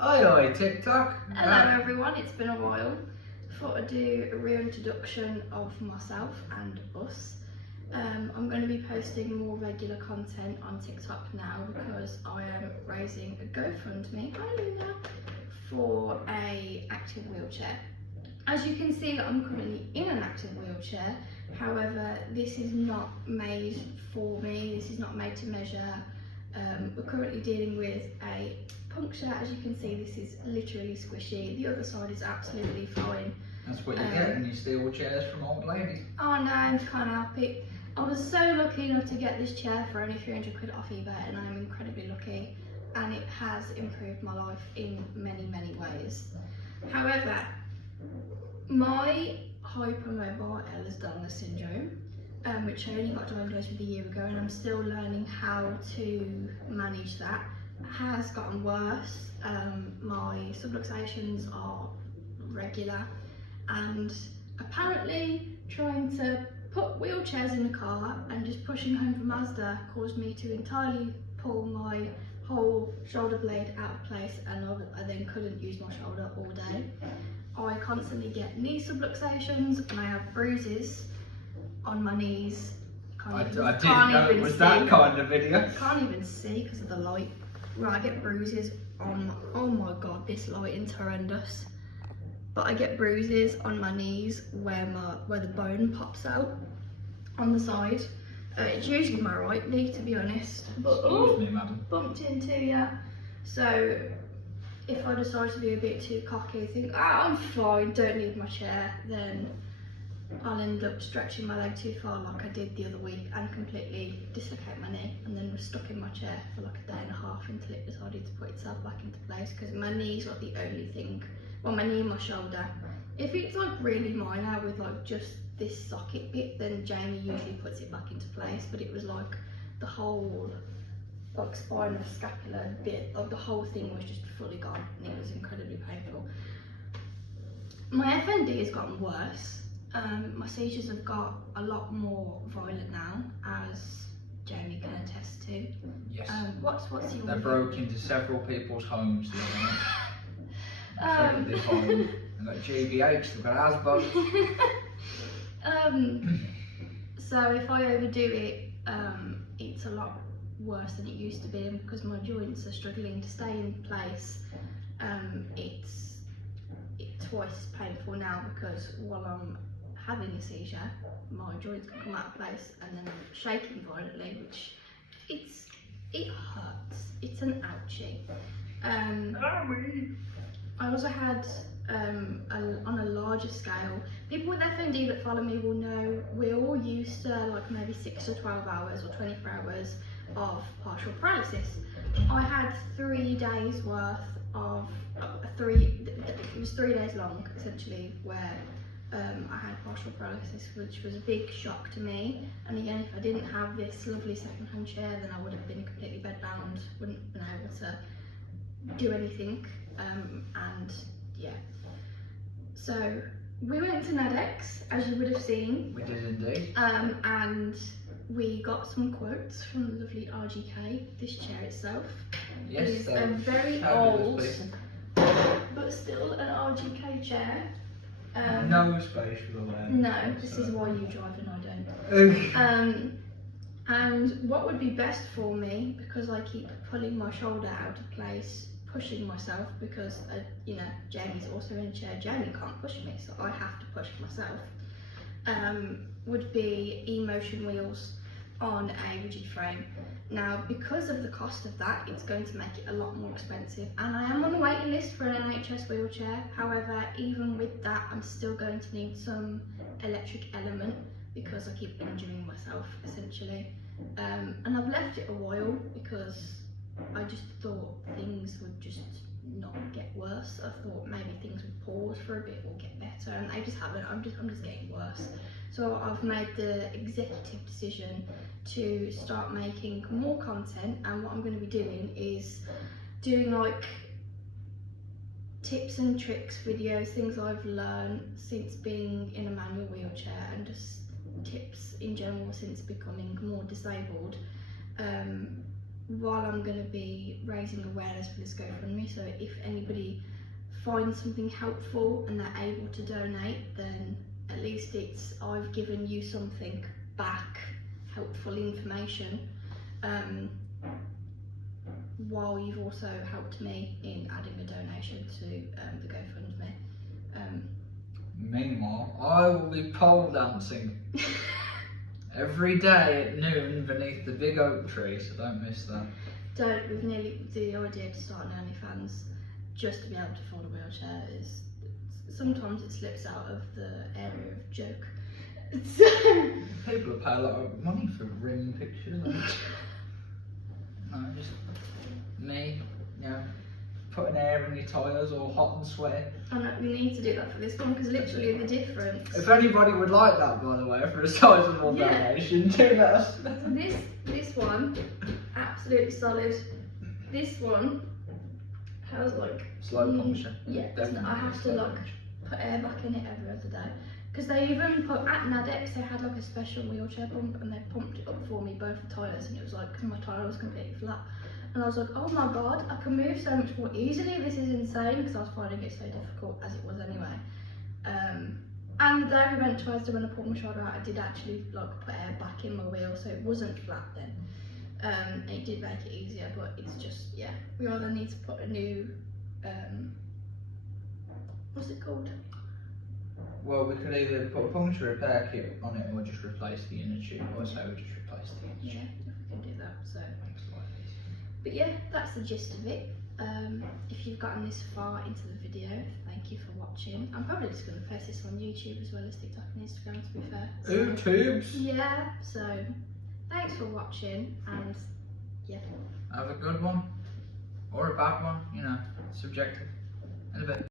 Oi, TikTok. Hello everyone, it's been a while. Thought I'd do a reintroduction of myself and us. I'm going to be posting more regular content on TikTok now because I am raising a GoFundMe for a active wheelchair. As you can see, I'm currently in an active wheelchair. However, this is not made for me. This is not made to measure. We're currently dealing with a puncture. As you can see, this is literally squishy. The other side is absolutely fine. That's what you get when you steal chairs from old ladies. Oh no, I can't help it. I was so lucky enough to get this chair for only 300 quid off eBay, and I'm incredibly lucky, and it has improved my life in many, many ways. However, my hypermobile Ehlers-Danlos syndrome, which I only got diagnosed with a year ago, and I'm still learning how to manage that, has gotten worse. My subluxations are regular, and apparently trying to put wheelchairs in the car and just pushing home from Mazda caused me to entirely pull my whole shoulder blade out of place, and I then couldn't use my shoulder all day. I constantly get knee subluxations and I have bruises on my knees. I didn't know it was that kind of video. Can't even see because of the light. Right, I get bruises on, oh my god, this lighting's horrendous. But I get bruises on my knees where the bone pops out on the side. It's usually my right knee, to be honest. But Excuse me, madam. Bumped into you. So if I decide to be a bit too cocky, think, I'm fine, don't need my chair, then I'll end up stretching my leg too far like I did the other week and completely dislocate my knee, and then was stuck in my chair for like a day and a half until it decided to put itself back into place, because my knee's like the only thing, well, my knee and my shoulder. If it's like really minor with like just this socket bit, then Jamie usually puts it back into place, but it was like the whole like spine of scapular bit of the whole thing was just fully gone, and it was incredibly painful. My FND has gotten worse. My seizures have got a lot more violent now, as Jamie can attest to. Yes. What's your... They broke into several people's homes the other night. They've got GBH, they've got asthma. So if I overdo it, it's a lot worse than it used to be, and because my joints are struggling to stay in place, it's twice as painful now, because while I'm having a seizure, my joints can come out of place, and then I'm shaking violently, which it hurts. It's an ouchie. I also had on a larger scale, people with FND that follow me will know we're all used to like maybe 6 to 12 hours or 24 hours of partial paralysis. I had 3 days worth of it was 3 days long essentially, where I had partial paralysis, which was a big shock to me. And again, if I didn't have this lovely second-hand chair, then I would have been completely bedbound, wouldn't have been able to do anything, and yeah. So we went to Nadex, as you would have seen. We did indeed. And we got some quotes from the lovely RGK. This chair itself is a very old, but still an RGK chair. No space for the leg. No, this is why you drive and I don't. And what would be best for me, because I keep pulling my shoulder out of place, pushing myself, because you know, Jamie's also in a chair. Jamie can't push me, so I have to push myself. Would be e-motion wheels on a rigid frame. Now, because of the cost of that, it's going to make it a lot more expensive, and I am on the waiting list for an NHS wheelchair. However, even with that, I'm still going to need some electric element, because I keep injuring myself essentially. And I've left it a while because I just thought things would just not get worse. I thought maybe things would pause for a bit or get better, and they just haven't. I'm just getting worse. So I've made the executive decision to start making more content, and what I'm going to be doing is doing like tips and tricks videos, things I've learned since being in a manual wheelchair, and just tips in general since becoming more disabled. while I'm going to be raising awareness for this GoFundMe, so if anybody finds something helpful and they're able to donate, then at least I've given you something back, helpful information, while you've also helped me in adding a donation to the GoFundMe. Meanwhile, I will be pole dancing every day at noon beneath the big oak tree, so don't miss that. The idea to start an OnlyFans just to be able to afford a wheelchair is, sometimes it slips out of the area of joke. People pay a lot of money for ring pictures. No, just me, you know, putting air in your tyres all hot and sweaty. I know, we need to do that for this one, because literally the difference. If anybody would like that, by the way, for a sizable donation, do let us know. This one, absolutely solid. This one has like slow puncture. Yeah, I have to like put air back in it every other day. Because they even put, at Nadex, they had like a special wheelchair pump, and they pumped it up for me, both tyres, and it was like, because my tyre was completely flat. And I was like, oh my god, I can move so much more easily, this is insane, because I was finding it so difficult, as it was anyway. And there we went twice, when I pulled my shoulder out, I did actually like put air back in my wheel, so it wasn't flat then. It did make it easier, but it's just, yeah, we either need to put a new, what's it called? Well, we could either put a puncture repair kit on it, or just replace the inner tube, or say we just replace the inner tube. Yeah, if we can do that, so. Makes life easier. But yeah, that's the gist of it. If you've gotten this far into the video, thank you for watching. I'm probably just going to post this on YouTube as well as TikTok and Instagram, to be fair. So, YouTubes! yeah, so thanks for watching, and yeah. Have a good one, or a bad one, you know, subjective. In a bit.